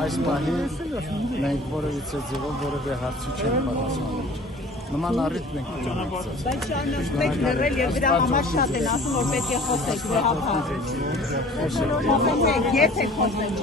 Այս պահի մենք որևիցե ձևով որևէ հարցի չենք պատասխանում։ Նման առիթ մենք ունենք։ Բայց շարունակում եք լռել եւ դրա համար շատ են ասում, որ պետք է խոսեք վեհապար։ Խոսեք, եթե խոսեք։